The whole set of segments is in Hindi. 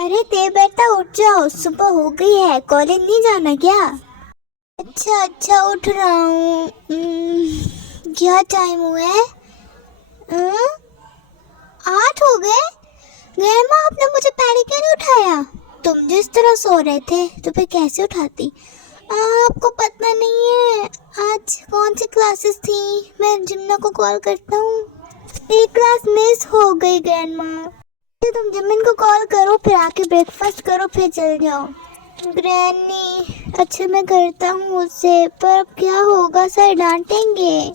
अरे ते बेटा उठ जाओ, सुबह हो गई है, कॉलेज नहीं जाना क्या? अच्छा अच्छा उठ रहा हूँ। क्या टाइम हुआ है? हम्म, 8 हो गए। ग्रैंडमा आपने मुझे पहले क्यों नहीं उठाया? तुम जिस तरह सो रहे थे तो फिर कैसे उठाती? आपको पता नहीं है आज कौन सी क्लासेस थी? मैं जिम्ना को कॉल करता हूँ। एक क्लास मिस हो गई ग्रैंडमा। तुम जिमिन को कॉल करो, फिर आके ब्रेकफास्ट करो, फिर चल जाओ। ग्रैनी अच्छा मैं करता हूँ उससे, पर अब क्या होगा, सर डांटेंगे।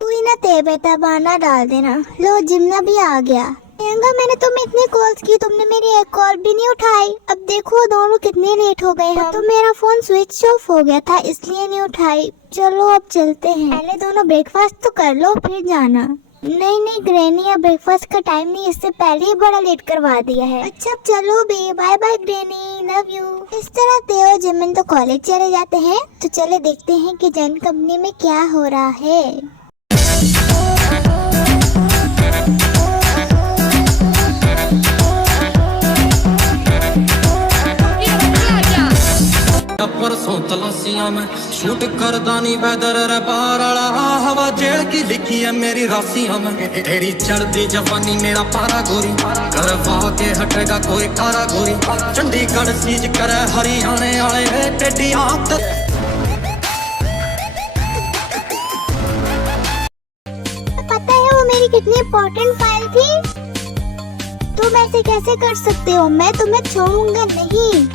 तू ही ना ते बेटा बहाना डाल देना। लो जिम्ना भी आ गया। प्रियंका मैंने तुम्हें इतने कॉल्स की, तुमने मेरी एक कॉल भी नहीं उठाई। अब देखो दोनों कितने लेट हो गए हम। तो मेरा फोन स्विच ऑफ हो गया था इसलिए नहीं उठाई। चलो अब चलते हैं, पहले दोनों ब्रेकफास्ट तो कर लो फिर जाना। नहीं नहीं ग्रैनी अब ब्रेकफास्ट का टाइम नहीं, इससे पहले ही बड़ा लेट करवा दिया है। अच्छा चलो बे, bye bye granny, love you. इस तरह तेओ जिमिन तो कॉलेज चले जाते हैं। तो चले देखते हैं कि जैन कंपनी में क्या हो रहा है। परसों तलाशियां में शूट करदा नी वेदर रे बाहर वाला, हवा जेल की लिखी है मेरी राशियां में। तेरी चढ़दी जवानी मेरा पारा गोरी, करवा के हटेगा कोई कारा गोरी। चंडीगढ़ सीज करे हरियाणे वाले टेडी आंख। पता है वो मेरी कितनी इम्पोर्टेंट फाइल थी? तुम ऐसे कैसे कर सकते हो? मैं तुम्हें छोड़ूंगा नहीं।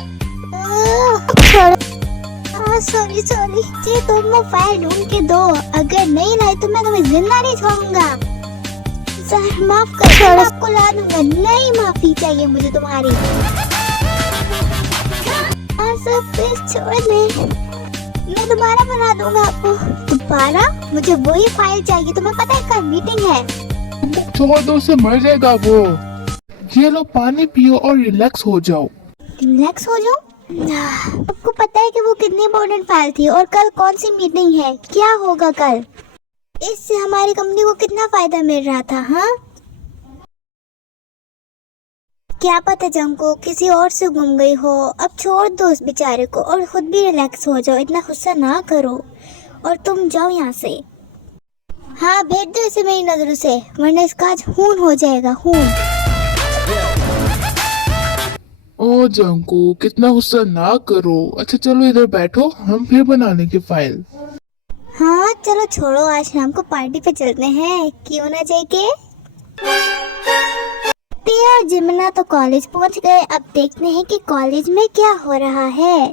सॉरी सॉरी जी, तुम वो फाइल ढूंढ के दो, अगर नहीं लाई तो मैं तुम्हें जिंदा नहीं छोड़ूंगा। सर माफ कर, आपको ला दूंगा। नहीं माफी चाहिए मुझे तुम्हारी। सर प्लीज छोड़ दे, मैं दोबारा बना दूंगा आपको। दोबारा? मुझे वही फाइल चाहिए। तुम्हें पता है कल मीटिंग है। छोड़ दो, से मर जाएगा वो। ये लो पानी पियो और रिलैक्स हो जाओ। रिलैक्स हो जाओ? आपको पता है कि वो कितनी इम्पोर्टेंट फाइल थी और कल कौन सी मीटिंग है? क्या होगा कल? इससे हमारी कंपनी को कितना फायदा मिल रहा था। हाँ क्या पता जंको किसी और से गुम गई हो। अब छोड़ दो उस बेचारे को और खुद भी रिलैक्स हो जाओ, इतना गुस्सा ना करो और तुम जाओ यहाँ से। हाँ भेज दो इसे मेरी नजरों से, वरना इसका आज खून हो जाएगा, खून। ओ जंकू कितना गुस्सा ना करो। अच्छा चलो इधर बैठो, हम फिर बना लेंगे फाइल। हाँ चलो छोड़ो, आज शाम को पार्टी पे चलते हैं, क्यों ना जाके। और जिमना तो कॉलेज पहुंच गए। अब देखते हैं कि कॉलेज में क्या हो रहा है।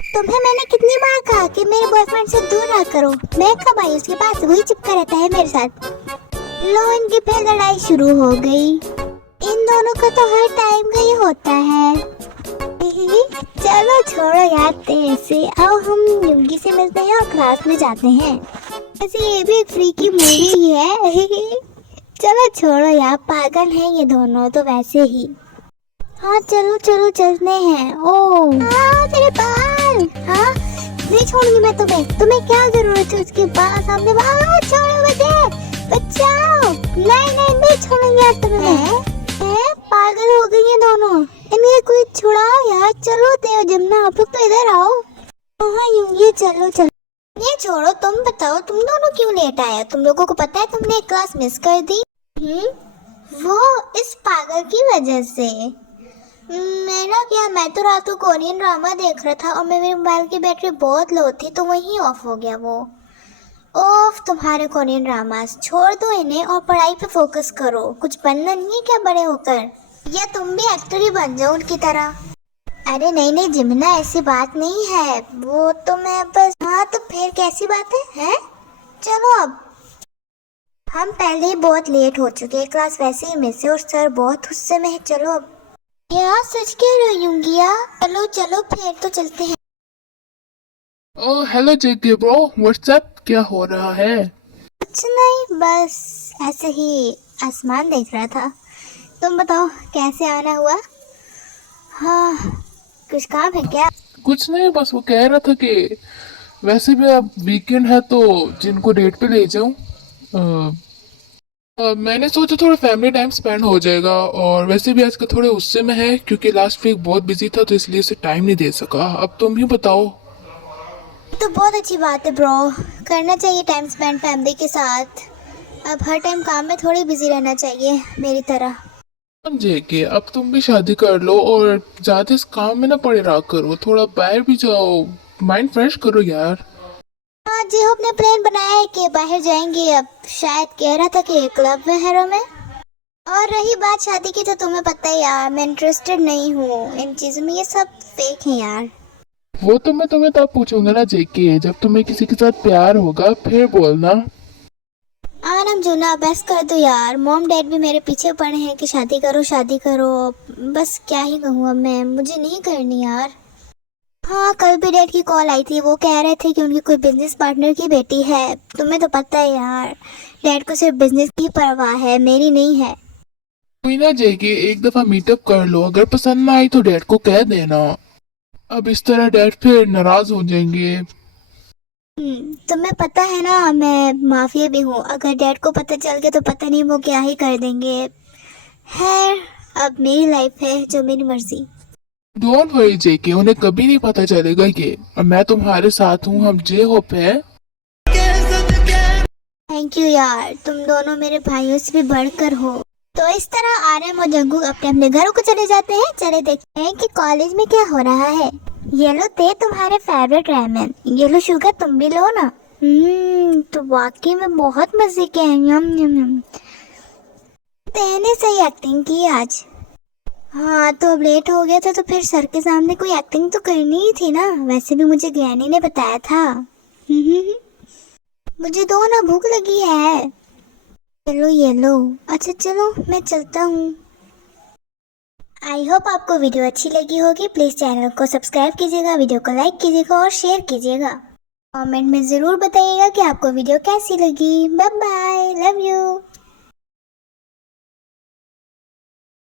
तुम्हें मैंने कितनी बार कहा कि मेरे बॉयफ्रेंड से दूर रहा करो। मैं कब आई उसके पास, वही चिपका रहता है मेरे साथ। लो इनकी फिर लड़ाई शुरू हो गई। इन दोनों का तो हर टाइम का ही होता है। चलो छोड़ो यार तेरे से, आओ हम युंगी से मिलते हैं और क्लास में जाते हैं। वैसे ये भी एक फ्री की मूवी ही है। चलो छोड़ो यार, पागल हैं ये दोनों तो वैसे ही। हाँ चलो चलो चलते हैं। ओ तेरे बाल। हाँ नहीं छोड़ूंगी मैं तुम्हें। तुम्हें क्या जरूरत है उसके बाल सामने? छोड़ो मुझे, बचाओ। नहीं नहीं नहीं छोड़ूंगी यार तुम्हें। पागल हो गई ये दोनों, इन्हें कोई छुड़ाओ यार। चलो तेरे जिम्ना आप लोग तो इधर आओ। हाँ यूं चलो चलो। ये छोड़ो, तुम बताओ तुम दोनों क्यों लेट आए? तुम लोगों को पता है तुमने एक क्लास मिस कर दी। वो इस पागल की वजह से। मेरा क्या, मैं तो रात को कोरियन ड्रामा देख रहा था और मेरे मोबाइल की बैटरी बहुत लो थी तो वहीं ऑफ हो गया वो। ओफ तुम्हारे कोरियन ड्रामास, छोड़ दो इन्हें और पढ़ाई पे फोकस करो। कुछ बनना नहीं है क्या बड़े होकर? या तुम भी एक्टर ही बन जाओ उनकी तरह। अरे नहीं नहीं जिमना, ऐसी बात नहीं है, वो तो मैं बस। हाँ तो फिर कैसी बात है? चलो अब हम पहले ही बहुत लेट हो चुके हैं, क्लास वैसे ही मिस है और सर बहुत गुस्से में है। चलो अब। यार सच कह रही हूँ गिया। चलो चलो फिर तो चलते हैं। ओ हेलो जेके ब्रो, व्हाट्सएप, क्या हो रहा है? कुछ नहीं, बस ऐसे ही आसमान देख रहा था। तुम बताओ कैसे आना हुआ? हाँ कुछ काम है क्या? कुछ नहीं, बस वो कह रहा था कि वैसे भी अब वीकेंड है तो जिनको डेट पे ले जाऊं। मैंने सोचा थोड़ा फैमिली टाइम स्पेंड हो जाएगा, और वैसे भी आज का थोड़े गुस्से में है क्योंकि लास्ट वीक बहुत बिजी था तो इसलिए उसे टाइम नहीं दे सका। अब तुम ही बताओ। तो बहुत अच्छी बात है ब्रो, करना चाहिए टाइम स्पेंड फैमिली के साथ। अब हर टाइम काम में थोड़ी बिजी रहना चाहिए मेरी तरह। समझे कि अब तुम भी शादी कर लो और ज्यादा इस काम में ना पड़े रहा करो, थोड़ा बाहर भी जाओ, माइंड फ्रेश करो यार। हाँ जी, हो अपने प्लान बनाया है कि बाहर जाएंगे। अब शायद कह रहा था कि क्लब वगैरह में। और रही बात शादी की, तो तुम्हें पता है यार, मैं इंटरेस्टेड नहीं हूँ इन चीज़ों में, ये सब फेक है यार। वो तो मैं तुम्हें तब पूछूंगा ना जेके, जब तुम्हें किसी के साथ प्यार होगा फिर बोलना। आराम जुना बस कर दो यार, मॉम डैड भी मेरे पीछे पड़े हैं कि शादी करो शादी करो। बस क्या ही कहूँ अब मैं, मुझे नहीं करनी यार। हाँ, कल भी डैड की कॉल आई थी, वो कह रहे थे कि उनकी कोई बिजनेस पार्टनर की बेटी है। तुम्हें तो पता है यार, डैड को सिर्फ बिजनेस की परवाह है, मेरी नहीं है। कोई ना जेके, एक दफा मीटअप कर लो, अगर पसंद ना आई तो डैड को कह देना। अब इस तरह डैड फिर नाराज हो जाएंगे। तुम्हें पता है ना, मैं माफिया भी हूँ। अगर डैड को पता चल गया तो पता नहीं वो क्या ही कर देंगे। खैर, अब मेरी लाइफ है, जो मेरी मर्जी। डोंट वरी जेके, उन्हें कभी नहीं पता चलेगा ये, और मैं तुम्हारे साथ हूँ, हम जे होप है। थैंक यू यार, तुम दोनों मेरे भाइयों से भी बढ़कर हो। तो इस तरह आर्यन और जंगू अपने अपने घरों को चले जाते हैं। चले देखते हैं कि कॉलेज में क्या हो रहा है। ये लो ते तुम्हारे फेवरेट रैमेन, ये लो शुगर, तुम भी लो ना। तो वाकई में बहुत मजे के हैं। यम यम यम। तेने सही एक्टिंग की आज। हाँ, तो अब लेट हो गया था तो फिर सर के सामने कोई एक्टिंग तो करनी ही थी ना। वैसे भी मुझे ज्ञानी ने बताया था। मुझे दो ना, भूख लगी है। चलो ये लो। अच्छा चलो, मैं चलता हूँ। आई होप आपको वीडियो अच्छी लगी होगी। प्लीज चैनल को सब्सक्राइब कीजिएगा, वीडियो को लाइक कीजिएगा और शेयर कीजिएगा। कमेंट में जरूर बताइएगा कि आपको वीडियो कैसी लगी। Bye bye, love you.